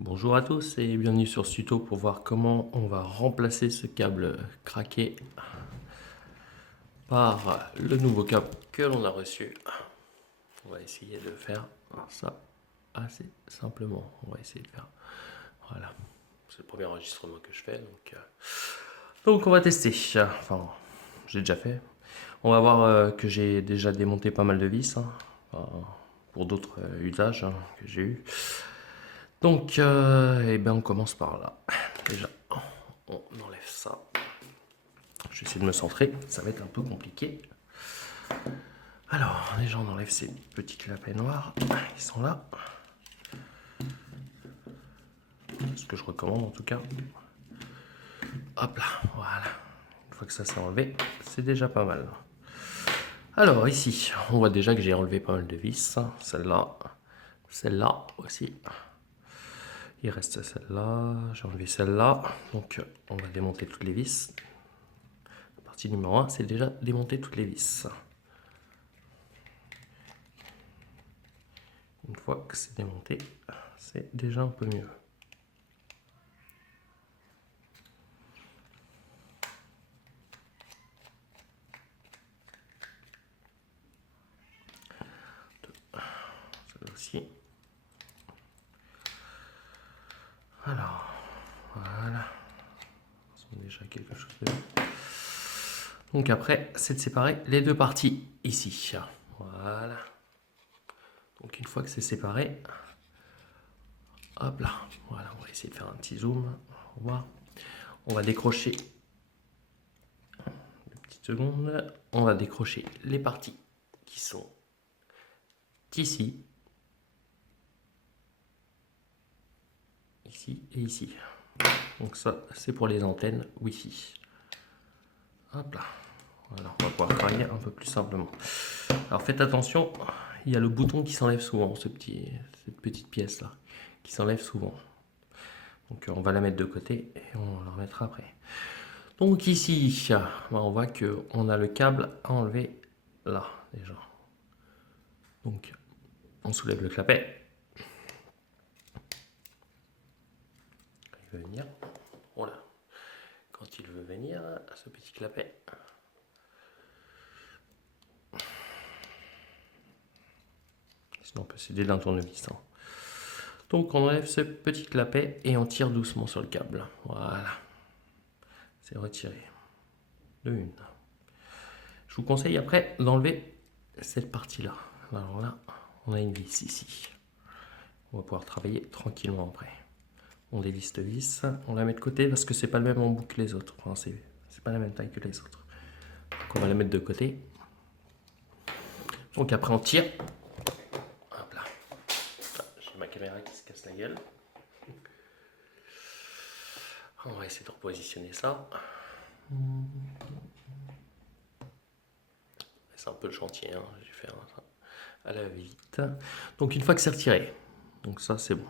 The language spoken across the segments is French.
Bonjour à tous et bienvenue sur ce tuto pour voir comment on va remplacer ce câble craqué par le nouveau câble que l'on a reçu. On va essayer de faire ça assez simplement. On va essayer de faire. Voilà. C'est le premier enregistrement que je fais. Donc on va tester. Enfin, j'ai déjà fait. On va voir que j'ai déjà démonté pas mal de vis. Enfin, pour d'autres usages que j'ai eu. Donc, eh ben on commence par là. Déjà, on enlève ça. Je vais essayer de me centrer, ça va être un peu compliqué. Alors, déjà on enlève ces petits clapets noirs. Ils sont là. Ce que je recommande en tout cas. Hop là, voilà. Une fois que ça s'est enlevé, c'est déjà pas mal. Alors ici, on voit déjà que j'ai enlevé pas mal de vis. Celle-là aussi. Il reste celle-là, j'ai enlevé celle-là. Donc on va démonter toutes les vis. La partie numéro 1, c'est déjà démonter toutes les vis. Une fois que c'est démonté, c'est déjà un peu mieux. Ça aussi. Alors, voilà. C'est déjà quelque chose de... Donc après, c'est de séparer les deux parties ici. Voilà. Donc une fois que c'est séparé, hop là. Voilà, on va essayer de faire un petit zoom. On va voir. On va décrocher. Une petite seconde. On va décrocher les parties qui sont ici. Ici et ici. Donc ça, c'est pour les antennes Wi-Fi. Hop là. Voilà, on va pouvoir travailler un peu plus simplement. Alors faites attention, il y a le bouton qui s'enlève souvent, cette petite pièce là, qui s'enlève souvent. Donc on va la mettre de côté et on la remettra après. Donc ici, on voit qu'on a le câble à enlever là déjà. Donc on soulève le clapet. Il veut venir. Voilà. Quand il veut venir, ce petit clapet. Sinon on peut s'aider d'un tournevis. Donc on enlève ce petit clapet et on tire doucement sur le câble. Voilà. C'est retiré. De une. Je vous conseille après d'enlever cette partie-là. Alors là, on a une vis ici. On va pouvoir travailler tranquillement après. On dévisse le vis, on la met de côté parce que c'est pas le même embout que les autres. Enfin, c'est pas la même taille que les autres. Donc on va la mettre de côté. Donc après on tire. Hop là. J'ai ma caméra qui se casse la gueule. On va essayer de repositionner ça. C'est un peu le chantier, hein. J'ai fait à la vite. Donc une fois que c'est retiré, donc ça c'est bon.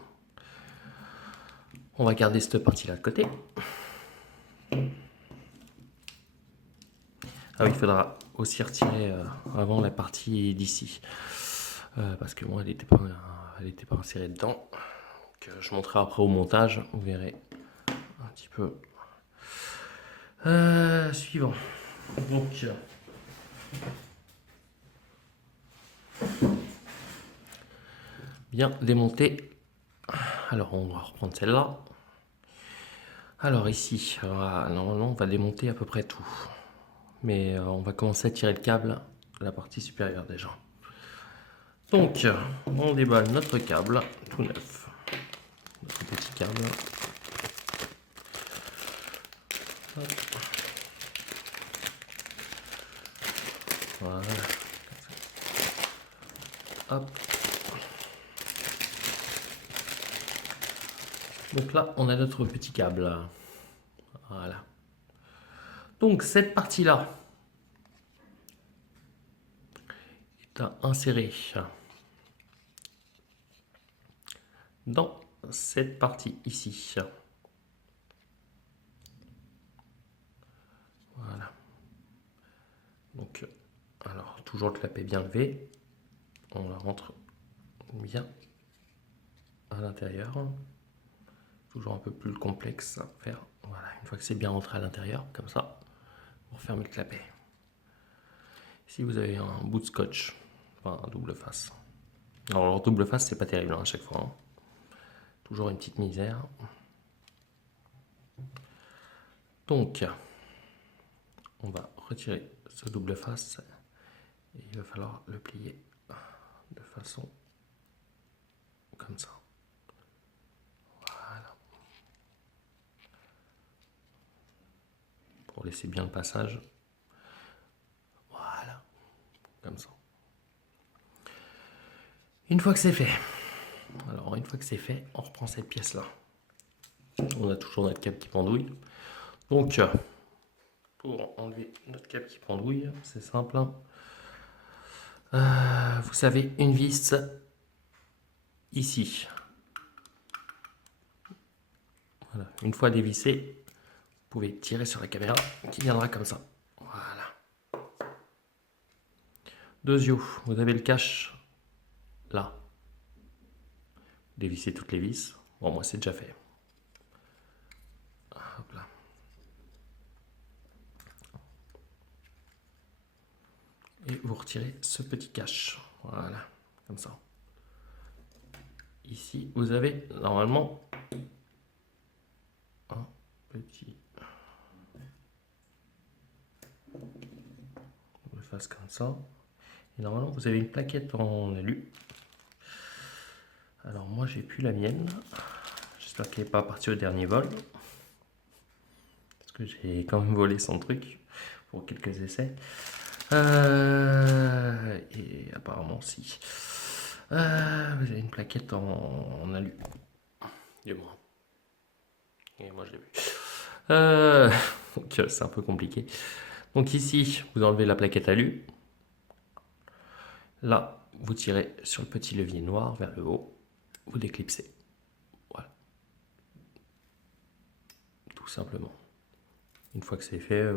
On va garder cette partie-là de côté. Ah oui, il faudra aussi retirer avant la partie d'ici. Parce que moi, elle n'était pas insérée dedans. Donc, je montrerai après au montage, vous verrez un petit peu. Suivant. Donc, bien démonter. Alors, on va reprendre celle-là. Alors ici, normalement, on va démonter à peu près tout. Mais on va commencer à tirer le câble de la partie supérieure déjà. Donc, on déballe notre câble tout neuf. Notre petit câble. Hop. Voilà. Hop. Donc là, on a notre petit câble. Voilà. Donc cette partie-là est à insérer dans cette partie ici. Voilà. Donc, alors, toujours le clapet bien levé. On la rentre bien à l'intérieur. toujours un peu plus complexe à faire. Voilà, une fois que c'est bien rentré à l'intérieur, comme ça, vous refermez le clapet. Ici, vous avez un bout de scotch, enfin un double face. Alors, leur double face, c'est pas terrible hein, à chaque fois. Hein. Toujours une petite misère. Donc, on va retirer ce double face et il va falloir le plier de façon comme ça. Voilà. Pour laisser bien le passage. Voilà. Comme ça. Une fois que c'est fait, alors une fois que c'est fait, on reprend cette pièce-là. On a toujours notre câble qui pendouille. Donc, pour enlever notre câble qui pendouille, c'est simple. Vous savez, une vis ici. Voilà. Une fois dévissée, vous pouvez tirer sur la caméra qui viendra comme ça. Voilà. Deux yeux, vous avez le cache là. Dévissez toutes les vis. Bon, moi c'est déjà fait. Hop là. Et vous retirez ce petit cache. Voilà, comme ça. Ici, vous avez normalement un petit... On le fasse comme ça. Et normalement, vous avez une plaquette en alu. Alors moi, j'ai plus la mienne. J'espère qu'elle n'est pas partie au dernier vol. Parce que j'ai quand même volé son truc pour quelques essais. Et apparemment, si. Vous avez une plaquette en alu. Du moins. Et moi, je l'ai vu. Donc, c'est un peu compliqué. Donc ici, vous enlevez la plaquette alu. Là, vous tirez sur le petit levier noir vers le haut. Vous déclipsez. Voilà. Tout simplement. Une fois que c'est fait,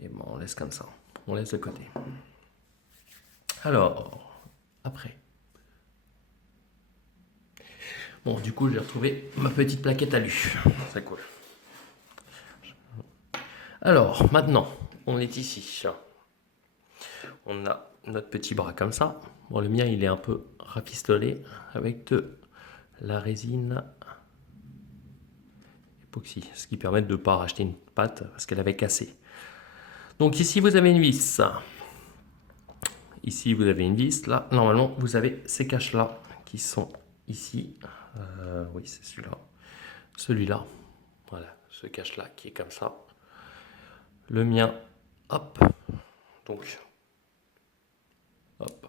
et bon, on laisse comme ça. On laisse de côté. Alors, après. Bon, du coup, j'ai retrouvé ma petite plaquette alu. C'est cool. Alors, maintenant, on est ici. On a notre petit bras comme ça. Bon, le mien, il est un peu rafistolé avec de la résine époxy, ce qui permet de ne pas racheter une patte parce qu'elle avait cassé. Donc ici, vous avez une vis. Ici, vous avez une vis. Là, normalement, vous avez ces caches-là qui sont ici. Oui, c'est celui-là. Celui-là. Voilà, ce cache-là qui est comme ça. Le mien, hop. Donc, hop.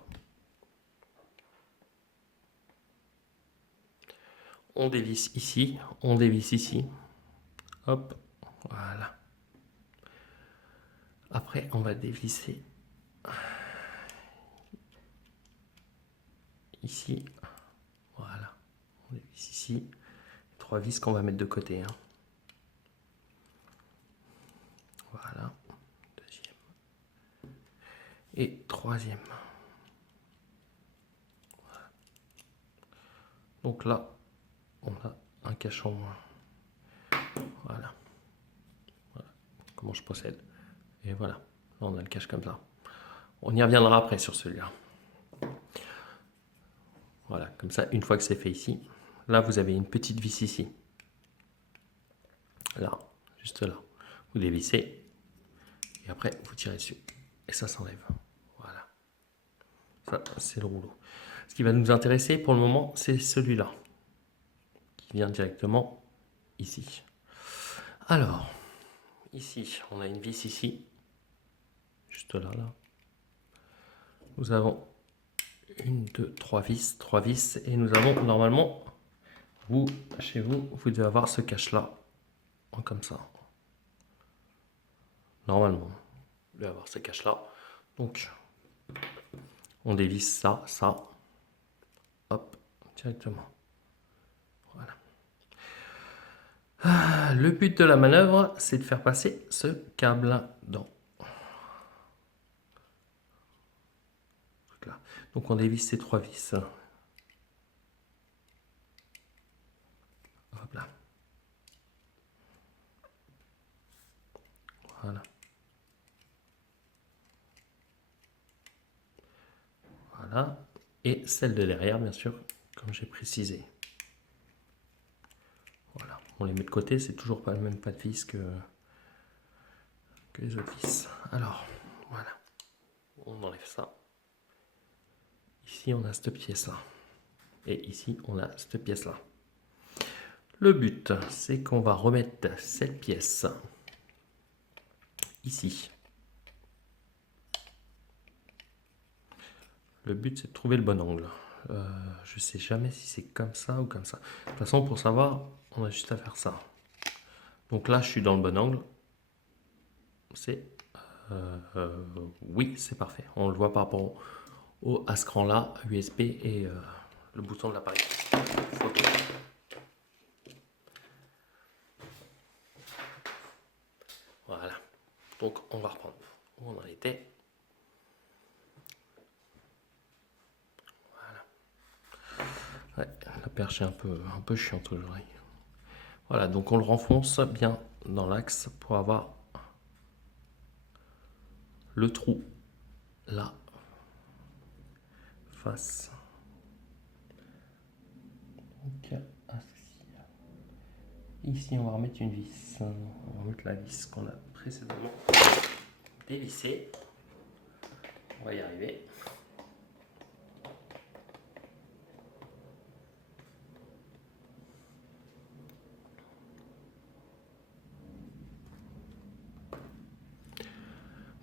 On dévisse ici, on dévisse ici. Hop, voilà. Après, on va dévisser ici. Voilà. On dévisse ici. 3 vis qu'on va mettre de côté. Hein. Voilà. Deuxième. Et troisième. Voilà. Donc là, on a un cache en moins. Voilà. Voilà. Comment je procède. Et voilà. Là, on a le cache comme ça. On y reviendra après sur celui-là. Voilà. Comme ça, une fois que c'est fait ici, là, vous avez une petite vis ici. Là. Juste là. Vous dévissez. Et après, vous tirez dessus. Et ça s'enlève. Voilà. Ça, c'est le rouleau. Ce qui va nous intéresser pour le moment, c'est celui-là. Qui vient directement ici. Alors, ici, on a une vis ici. Juste là, là. Nous avons une, deux, trois vis. Trois vis. Et nous avons normalement, vous, chez vous, vous devez avoir ce cache-là. Comme ça. Normalement. Vous devez avoir ce cache-là. Donc, on dévisse ça, ça. Hop, directement. Voilà. Le but de la manœuvre, c'est de faire passer ce câble dans. Là. Donc on dévisse ces 3 vis. Hop. Hop là. Voilà. Voilà. Et celle de derrière, bien sûr, comme j'ai précisé. Voilà. On les met de côté, c'est toujours pas le même pas de vis que les autres vis. Alors, voilà. On enlève ça. Ici, on a cette pièce-là. Et ici, on a cette pièce-là. Le but, c'est qu'on va remettre cette pièce ici. Le but, c'est de trouver le bon angle. Je ne sais jamais si c'est comme ça ou comme ça. De toute façon, pour savoir, on a juste à faire ça. Donc là, je suis dans le bon angle. C'est... oui, c'est parfait. On le voit par rapport à ce cran-là, USB et le bouton de l'appareil photo. Voilà. Donc, on va reprendre où on en était. Ouais, la perche est un peu chiante aujourd'hui. Voilà, donc on le renfonce bien dans l'axe pour avoir le trou là, face. Donc, ici, on va remettre une vis. On va remettre la vis qu'on a précédemment dévissée. On va y arriver.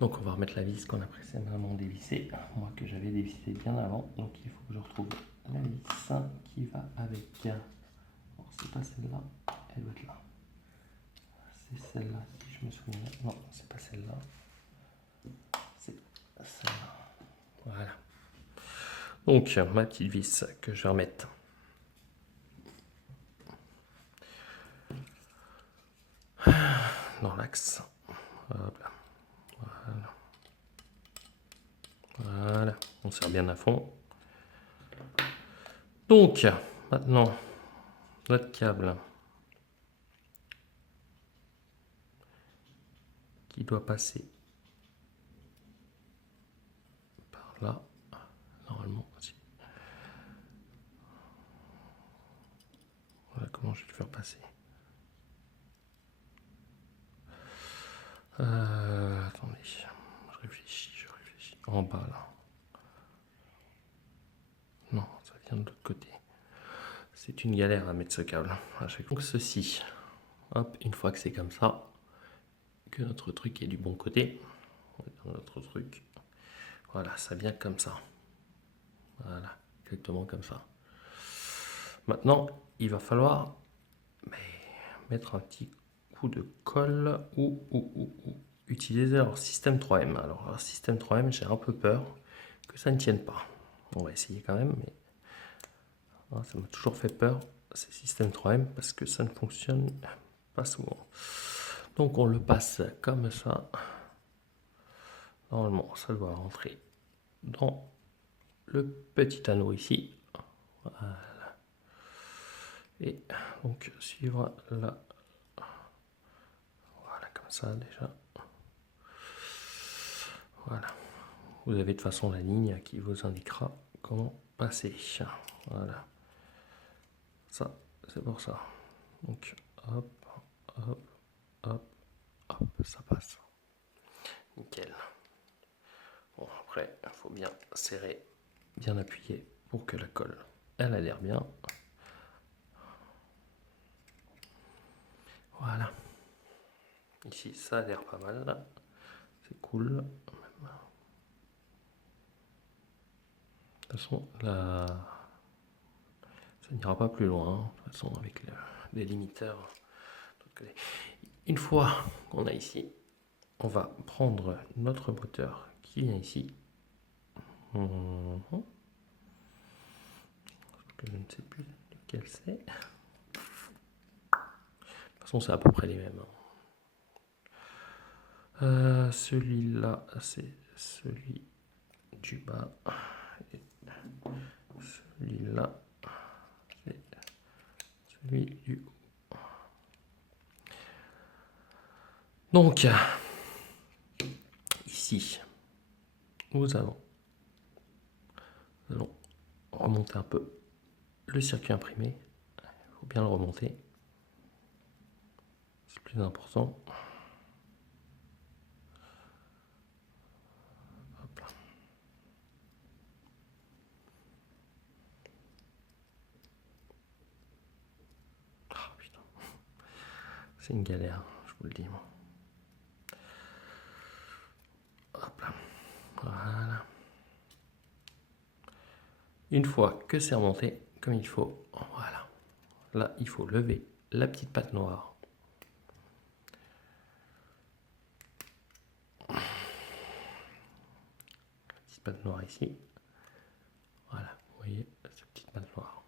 Donc on va remettre la vis qu'on a précédemment dévissée, moi que j'avais dévissée bien avant, donc il faut que je retrouve la vis qui va avec. Alors c'est pas celle-là, elle doit être là. C'est celle-là si je me souviens. Non, c'est pas celle-là. C'est celle-là. Voilà. Donc ma petite vis que je vais remettre. Dans l'axe. Hop là. Voilà. Voilà. On serre bien à fond. Donc, maintenant, notre câble qui doit passer par là, normalement aussi. Voilà comment je vais le faire passer. Attendez, je réfléchis. En bas là. Non, ça vient de l'autre côté. C'est une galère à mettre ce câble. À chaque fois que ceci, hop, une fois que c'est comme ça, que notre truc est du bon côté, dans notre truc, voilà, ça vient comme ça. Voilà, exactement comme ça. Maintenant, il va falloir mettre un petit coup de colle ou utiliser leur système 3M. Alors, leur système 3M, j'ai un peu peur que ça ne tienne pas. On va essayer quand même, mais ça m'a toujours fait peur, ces systèmes 3M, parce que ça ne fonctionne pas souvent. Donc on le passe comme ça. Normalement, ça doit rentrer dans le petit anneau ici. Voilà. Et donc suivre là. Voilà, comme ça déjà. Voilà. Vous avez de toute façon la ligne qui vous indiquera comment passer. Voilà. Ça, c'est pour ça. Donc, hop, hop, hop, hop, ça passe. Nickel. Bon, après, il faut bien serrer, bien appuyer pour que la colle, elle adhère bien. Voilà. Ici, ça adhère pas mal, là. C'est cool. De toute façon, là, ça n'ira pas plus loin. De toute façon, avec les limiteurs. Une fois qu'on a ici, on va prendre notre moteur qui vient ici. Je ne sais plus lequel c'est. De toute façon, c'est à peu près les mêmes. Celui-là, c'est celui du bas. Et celui-là, c'est celui du haut. Donc, ici, nous allons remonter un peu le circuit imprimé. Il faut bien le remonter. C'est plus important. Hop là. Ah, putain. C'est une galère, je vous le dis. Hop là. Voilà. Une fois que c'est remonté comme il faut, voilà. Là, il faut lever la petite patte noire. La petite patte noire ici. Voilà, vous voyez cette petite patte noire.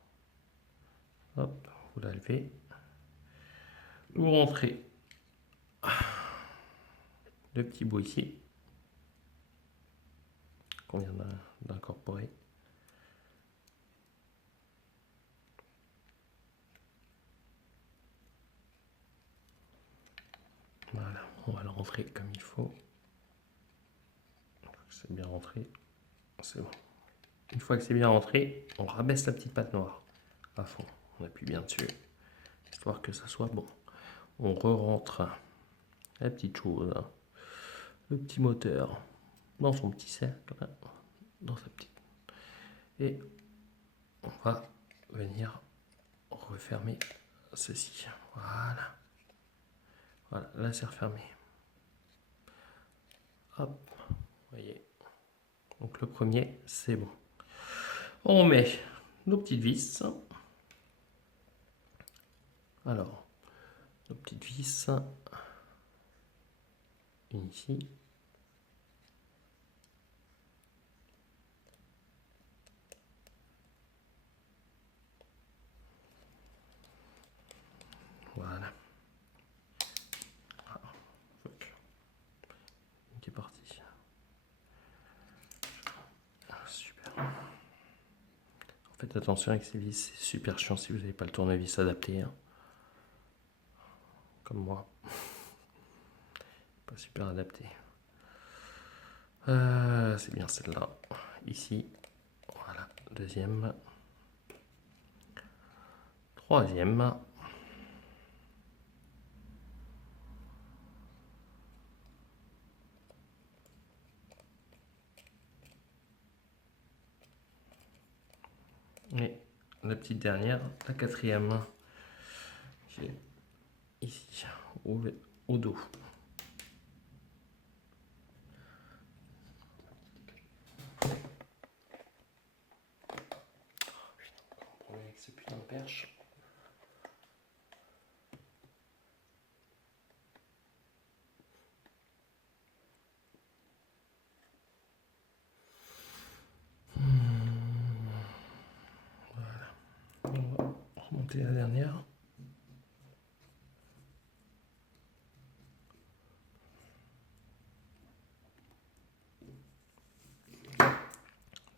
Hop, vous la levez. Vous rentrez le petit bout ici qu'on vient d'incorporer. Voilà, on va le rentrer comme il faut. C'est bien rentré. C'est bon. Une fois que c'est bien rentré, on rabaisse la petite patte noire à fond. On appuie bien dessus, histoire que ça soit bon. On re-rentre la petite chose, le petit moteur dans son petit cercle, dans sa petite. Et on va venir refermer ceci. Voilà. Voilà, là c'est refermé. Hop, vous voyez. Donc le premier, c'est bon. On met nos petites vis. Alors, nos petites vis. Une ici. Voilà. Ah, qui est parti. Ah, super. Faites attention avec ces vis, c'est super chiant si vous n'avez pas le tournevis adapté. Hein. Comme moi. Pas super adapté. C'est bien celle-là. Ici. Voilà. Deuxième. Troisième. Et la petite dernière, la quatrième, qui est ici, au dos. Avec ce putain de perche. Voilà. On va remonter la dernière.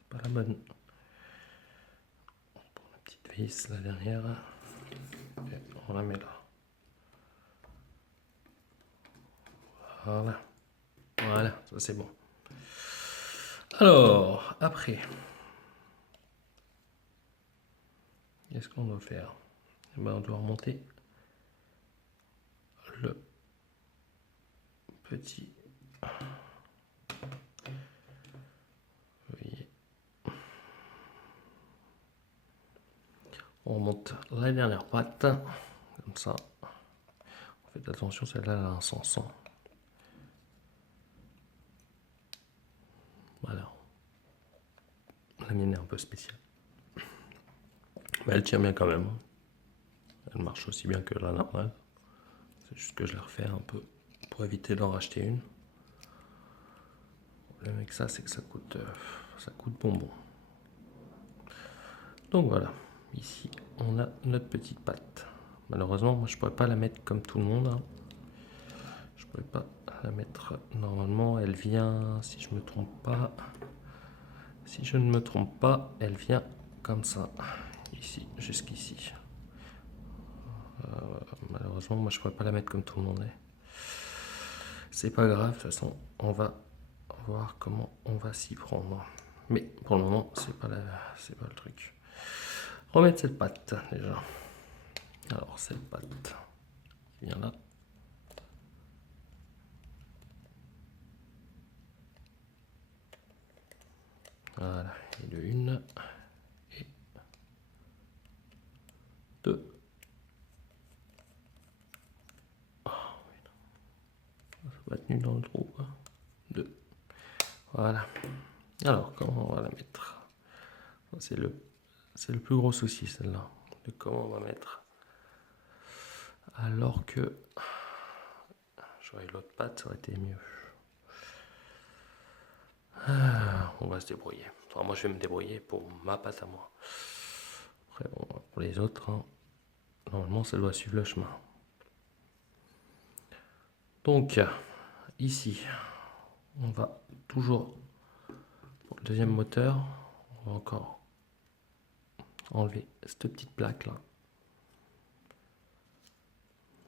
Pas la bonne. On prend la petite vis, la dernière. Et on la met là. Voilà. Voilà, ça c'est bon. Alors, après, qu'est-ce qu'on doit faire? Eh ben, on doit remonter le petit. Vous voyez. On remonte la dernière patte, comme ça. Faites attention, celle-là elle a un sens. Voilà. La mienne est un peu spéciale. Mais elle tient bien quand même. Elle marche aussi bien que la normale. C'est juste que je la refais un peu pour éviter d'en racheter une. Le problème avec ça, c'est que ça coûte bonbon. Donc voilà. Ici, on a notre petite patte. Malheureusement, moi je pourrais pas la mettre comme tout le monde. Hein. Je pourrais pas la mettre. Normalement, elle vient, si je me trompe pas. Si je ne me trompe pas, elle vient comme ça. Ici, jusqu'ici. Malheureusement, moi je pourrais pas la mettre comme tout le monde. c'est pas grave, de toute façon, on va voir comment on va s'y prendre. Mais pour le moment, c'est pas le truc. Remettre cette patte déjà. Alors cette patte qui vient là. Voilà, et de 1 et 2. Oh, ça va tenu dans le trou. 2. Voilà. Alors, comment on va la mettre? C'est le plus gros souci, celle-là. De comment on va mettre. Alors que j'aurais eu l'autre patte, ça aurait été mieux. On va se débrouiller. Enfin, moi, je vais me débrouiller pour ma patte à moi. Après, bon, pour les autres, hein, normalement, ça doit suivre le chemin. Donc, ici, on va toujours, pour le deuxième moteur, on va encore enlever cette petite plaque là.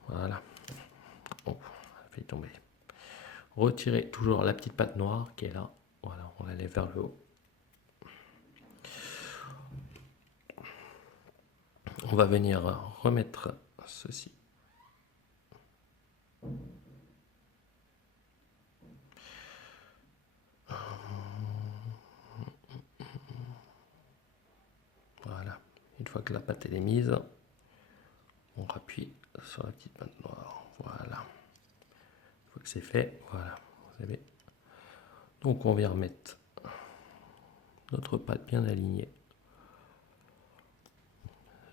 Voilà. Oh, elle a failli tomber. Retirer toujours la petite patte noire qui est là. Voilà, on la lève vers le haut. On va venir remettre ceci. Voilà. Une fois que la patte est mise, on rappuie sur la petite patte noire. Voilà. Une fois que c'est fait, voilà. Vous savez. Donc on vient remettre notre patte bien alignée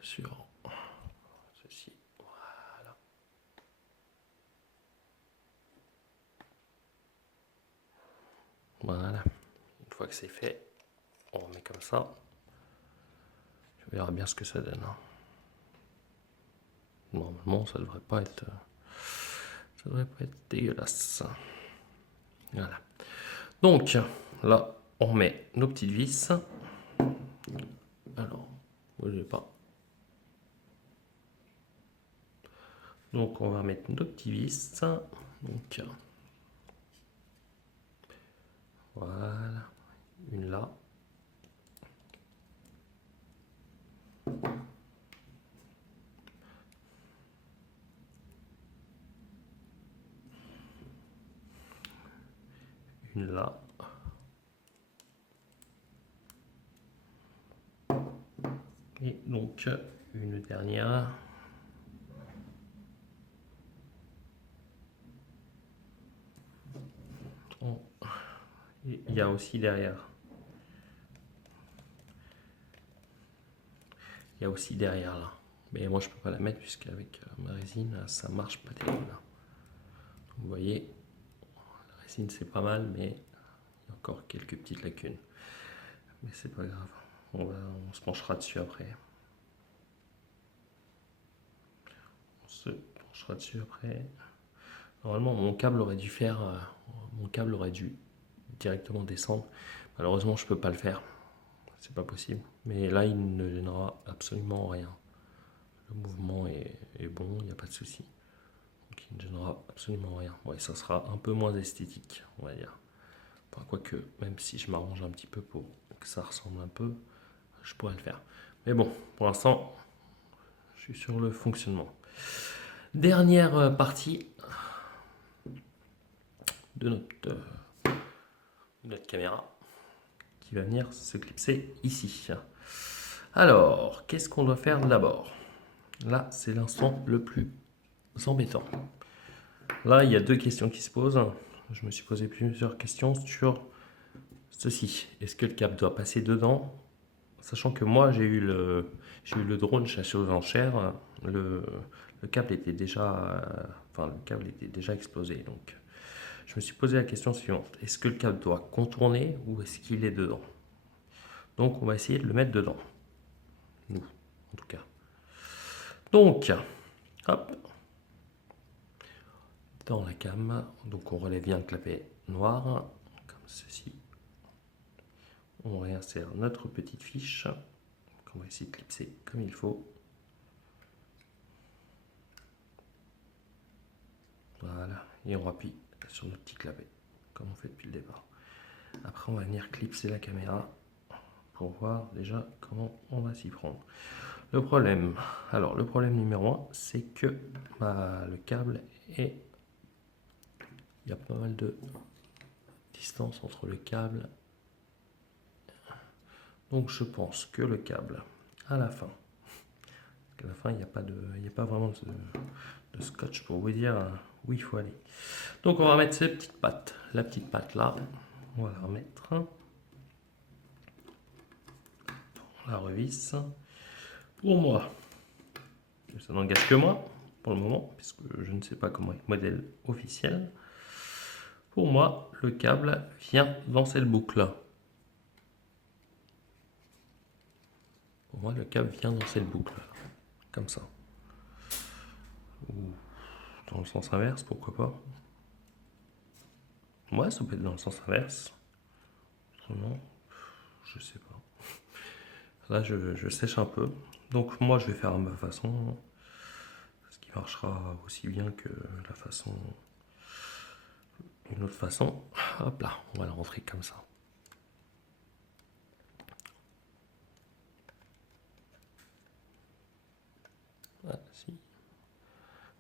sur ceci. Voilà. Voilà. Une fois que c'est fait, on remet comme ça. Je verrai bien ce que ça donne. Normalement, ça devrait pas être dégueulasse. Voilà. Donc là, on met nos petites vis. Alors, bougez pas. Donc on va mettre nos petits vis. Donc voilà, une là. Une là. Et donc une dernière. Oh. Et il y a aussi derrière. Il y a aussi derrière là. Mais moi je peux pas la mettre puisqu'avec ma résine ça marche pas terrible. Vous voyez, la résine c'est pas mal mais il y a encore quelques petites lacunes. Mais c'est pas grave. On se penchera dessus après. On se penchera dessus après. Normalement, mon câble aurait dû directement descendre. Malheureusement, je peux pas le faire. C'est pas possible. Mais là, il ne gênera absolument rien. Le mouvement est bon, il n'y a pas de souci. Donc, il ne gênera absolument rien. Ouais, ça sera un peu moins esthétique, on va dire. Enfin, quoique, même si je m'arrange un petit peu pour que ça ressemble un peu, je pourrais le faire. Mais bon, pour l'instant, je suis sur le fonctionnement. Dernière partie de notre caméra qui va venir se clipser ici. Alors, qu'est-ce qu'on doit faire d'abord? Là, c'est l'instant le plus embêtant. Là, il y a deux questions qui se posent. Je me suis posé plusieurs questions sur ceci. Est-ce que le câble doit passer dedans? Sachant que moi, j'ai eu le drone chassé aux enchères. Le câble était déjà, le câble était déjà explosé. Donc, je me suis posé la question suivante. Est-ce que le câble doit contourner ou est-ce qu'il est dedans? Donc, on va essayer de le mettre dedans. Nous, en tout cas. Donc, hop. Dans la cam, donc on relève bien le clapet noir, comme ceci. On réinsère notre petite fiche, qu'on va essayer de clipser comme il faut. Voilà, et on appuie sur notre petit clapet, comme on fait depuis le départ. Après, on va venir clipser la caméra pour voir déjà comment on va s'y prendre. Le problème numéro 1, c'est que le câble est... Il y a pas mal de distance entre le câble. Donc je pense que le câble, à la fin, parce qu'à la fin, il n'y a pas vraiment de scotch pour vous dire où il faut aller. Donc on va mettre ces petites pattes. La petite patte là, on va la remettre. On la revisse. Pour moi, ça n'engage que moi pour le moment, puisque je ne sais pas comment est le modèle officiel. Pour moi, le câble vient dans cette boucle. Pour moi, le câble vient dans cette boucle, comme ça. Ou dans le sens inverse, pourquoi pas. Ouais, ça peut être dans le sens inverse. Autrement, je sais pas. Là, je sèche un peu. Donc moi, je vais faire à ma façon. Ce qui marchera aussi bien que la façon... Une autre façon. Hop là, on va la rentrer comme ça. Ah, si.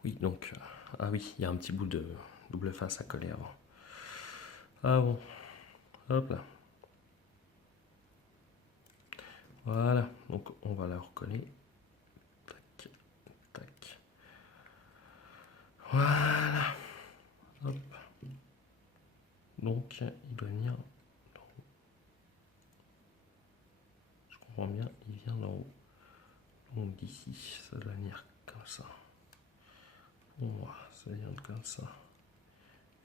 Oui, donc... Ah oui, il y a un petit bout de double face à coller avant. Ah bon. Hop là. Voilà, donc on va la recoller. Tac, tac. Voilà. Hop. Donc il doit venir d'en haut. Je comprends bien, il vient d'en haut. Donc d'ici, ça doit venir comme ça. Pour moi, ça vient comme ça.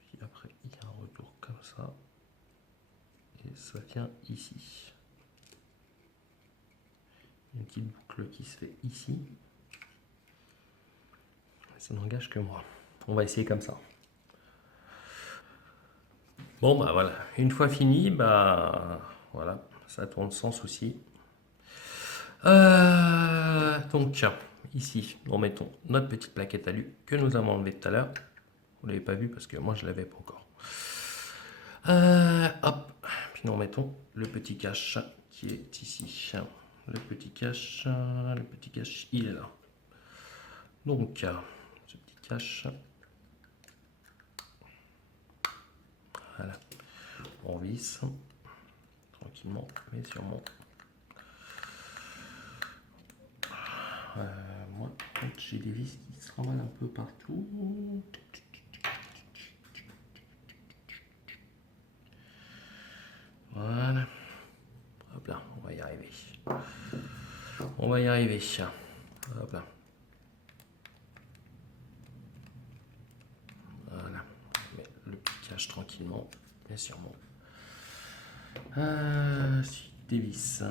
Puis après, il y a un retour comme ça. Et ça vient ici. Une petite boucle qui se fait ici. Ça n'engage que moi. On va essayer comme ça. Bon bah voilà, une fois fini, bah voilà, ça tourne sans souci. Donc ici, nous remettons notre petite plaquette alu que nous avons enlevée tout à l'heure. Vous l'avez pas vu parce que moi je l'avais pas encore. Hop, puis nous remettons le petit cache qui est ici. Le petit cache, il est là. Donc, ce petit cache, voilà, on visse tranquillement, mais sûrement. Moi, quand j'ai des vis qui se rembalent un peu partout. Voilà. Hop là, on va y arriver. On va y arriver. Hop là. Voilà. On met le petit cache tranquillement, mais sûrement. Si, des vis.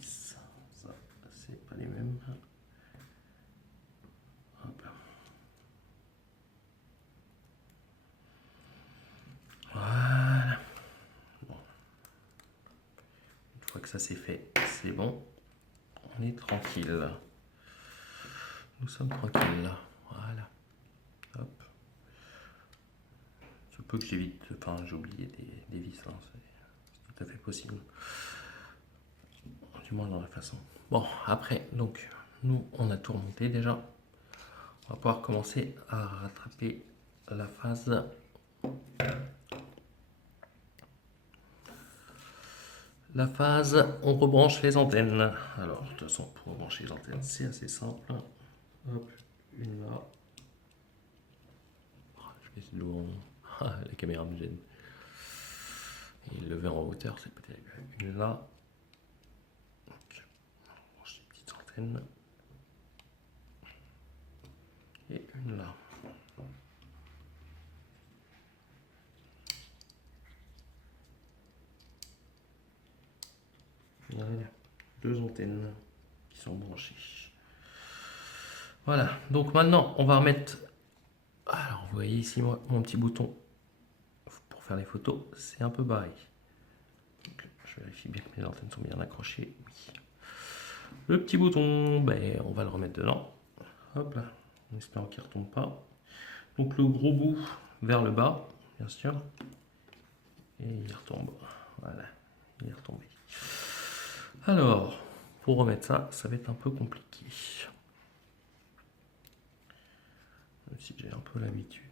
Ça, c'est pas les mêmes. Hop là. Voilà. Bon. Une fois que ça c'est fait, c'est bon. On est tranquille. Nous sommes tranquilles. Voilà. Hop. Je peux que j'évite. Enfin, j'ai oublié des vis. Hein. C'est tout à fait possible. Du moins dans la façon. Bon, après, donc, nous, on a tout remonté déjà. On va pouvoir commencer à rattraper la phase. La phase, on rebranche les antennes. Alors, de toute façon, pour rebrancher les antennes, c'est assez simple. Hop, une là. Je vais essayer de l'ouvrir. Ah, la caméra me gêne. Et le verre en hauteur, c'est peut-être une là. Donc, on branche les petites antennes. Et une là. Voilà, deux antennes qui sont branchées. Voilà, donc maintenant on va remettre. Alors vous voyez ici mon petit bouton pour faire les photos, c'est un peu barré. Donc, je vérifie bien que mes antennes sont bien accrochées. Oui. Le petit bouton, ben, on va le remettre dedans. Hop là, en espérant qu'il ne retombe pas. Donc le gros bout vers le bas, bien sûr. Et il retombe. Voilà, il est retombé. Alors, pour remettre ça, ça va être un peu compliqué. Même si j'ai un peu l'habitude.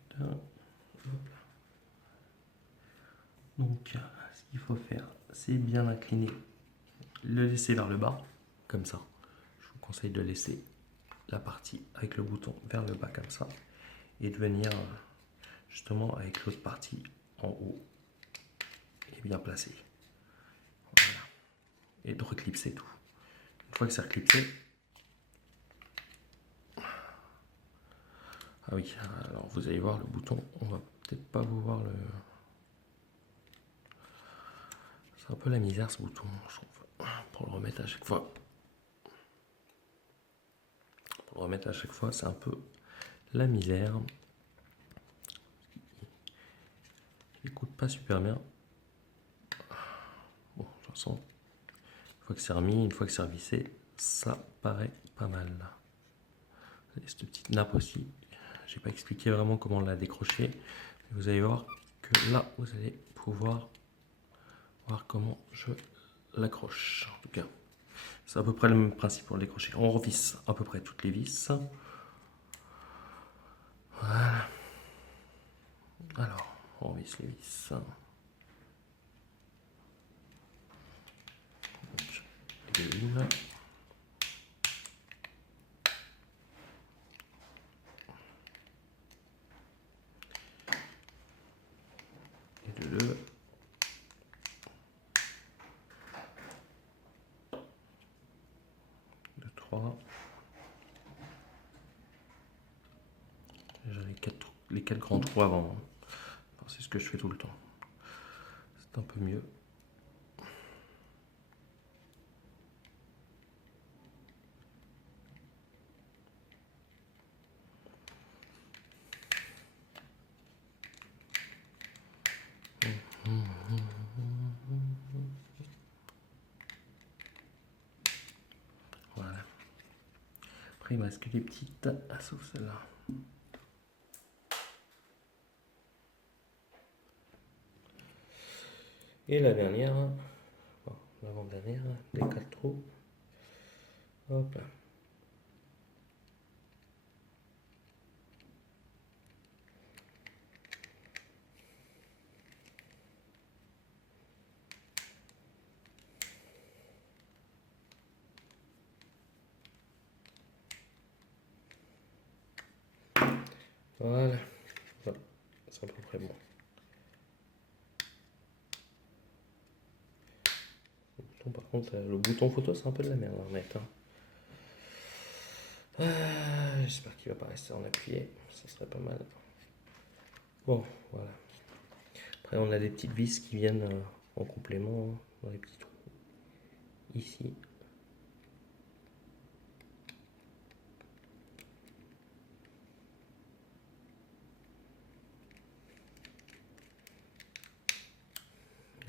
Donc, ce qu'il faut faire, c'est bien incliner, le laisser vers le bas, comme ça. Je vous conseille de laisser la partie avec le bouton vers le bas, comme ça, et de venir justement avec l'autre partie en haut et bien placé. Voilà. Et de reclipser tout. Une fois que c'est reclipsé, ah oui, alors vous allez voir le bouton, on va peut-être pas vous voir le... C'est un peu la misère ce bouton, je trouve, pour le remettre à chaque fois. Pour le remettre à chaque fois, c'est un peu la misère. Il coûte pas super bien. Bon, de toute façon, une fois que c'est remis, une fois que c'est revissé, ça paraît pas mal. Et cette petite nappe aussi, j'ai pas expliqué vraiment comment la décrocher. Mais vous allez voir que là, vous allez pouvoir voir comment je l'accroche. En tout cas, c'est à peu près le même principe pour le décrocher. On revisse à peu près toutes les vis. Voilà. Alors, on revisse les vis. Donc, une. Et de deux. De trois. Déjà les quatre grands trous avant. Enfin, c'est ce que je fais tout le temps. C'est un peu mieux. Voilà. Après, il me reste que les petites, sauf celle-là. Et la dernière, bon, l'avant-dernière, des quatre trous. Hop là. Voilà. Voilà. C'est à peu près bon. Par contre, le bouton photo, c'est un peu de la merde, honnête. J'espère qu'il va pas rester en appuyé, ça serait pas mal. Bon, voilà. Après, on a des petites vis qui viennent en complément dans les petits trous. Ici.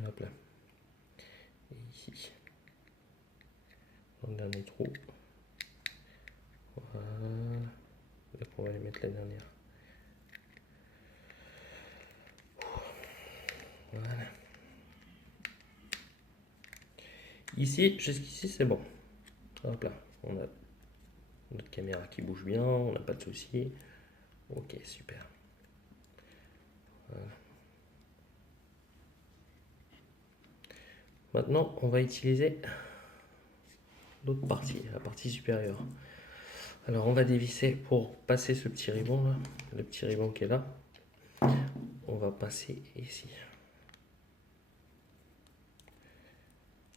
Hop là. Et ici. Dans le dernier trou. Voilà. Donc on va aller mettre la dernière. Voilà. Ici, jusqu'ici, c'est bon. Hop là. On a notre caméra qui bouge bien, on n'a pas de soucis. Ok, super. Voilà. Maintenant, on va utiliser l'autre partie, la partie supérieure. Alors, on va dévisser pour passer ce petit ruban là, le petit ruban qui est là. On va passer ici.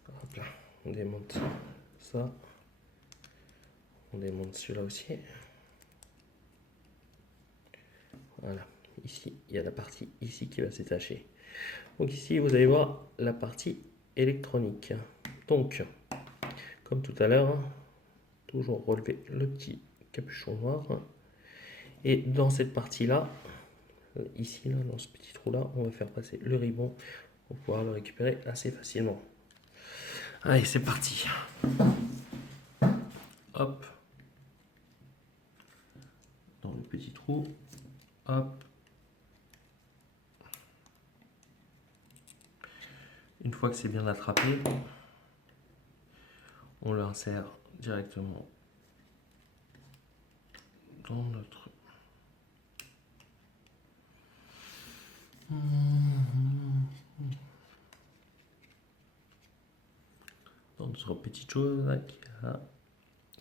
Hop là, on démonte ça. On démonte celui-là aussi. Voilà, ici, il y a la partie ici qui va se détacher. Donc ici, vous allez voir la partie électronique. Donc, comme tout à l'heure, toujours relever le petit capuchon noir. Et dans cette partie-là, ici, là, dans ce petit trou-là, on va faire passer le ruban pour pouvoir le récupérer assez facilement. Allez, c'est parti. que c'est bien attrapé, on l'insère directement dans notre petite chose là, qui est là,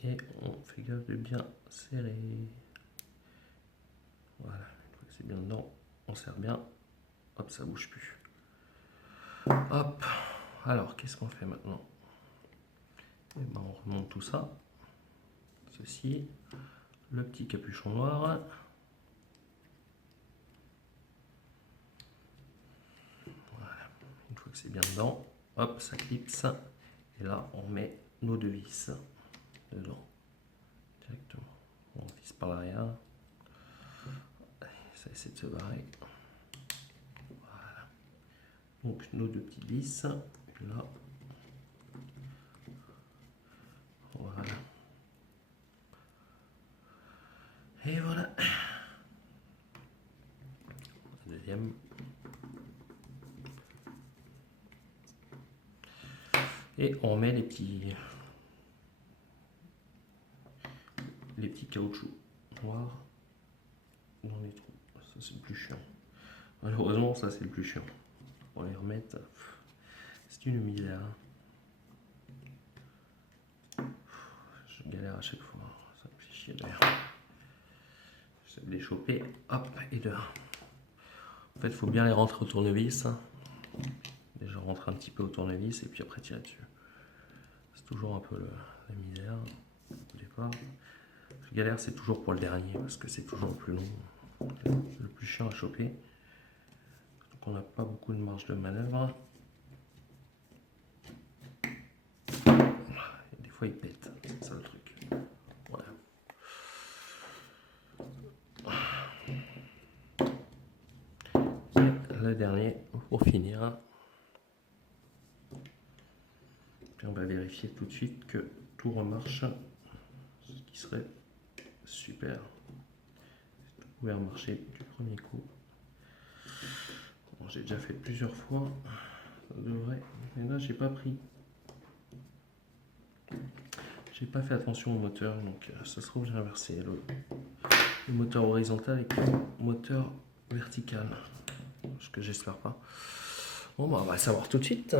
et on fait gaffe de bien serrer. Voilà, une fois que c'est bien dedans, on serre bien. Hop, ça bouge plus. Hop, alors qu'est-ce qu'on fait maintenant? Et ben, on remonte tout ça. Ceci, le petit capuchon noir. Voilà, une fois que c'est bien dedans, hop, ça clipse. Et là, on met nos deux vis dedans directement. On visse par l'arrière. Ça essaie de se barrer. Voilà. Donc nos deux petites vis. Là. Voilà. Et voilà. La deuxième. Et on met les petits caoutchoucs noirs dans les trous. Ça c'est le plus chiant. Malheureusement ça c'est le plus chiant. On les remettre. C'est une misère. Je galère à chaque fois. Ça me fait chier d'ailleurs. J'essaie de les choper. Hop, et de. En fait, il faut bien les rentrer au tournevis. Déjà rentrer un petit peu au tournevis et puis après tirer dessus. C'est toujours un peu la misère au départ. La galère, c'est toujours pour le dernier parce que c'est toujours le plus long, le plus chiant à choper. Donc on n'a pas beaucoup de marge de manœuvre. Et des fois il pète, c'est ça le truc. Voilà. Et le dernier pour finir. Puis on va vérifier tout de suite que tout remarche, ce qui serait super. Si tout pouvait marcher du premier coup. Bon, j'ai déjà fait plusieurs fois, ça devrait, mais là j'ai pas pris. J'ai pas fait attention au moteur, donc ça se trouve j'ai inversé le moteur horizontal et le moteur vertical. Ce que j'espère pas. Bon bah on va savoir tout de suite.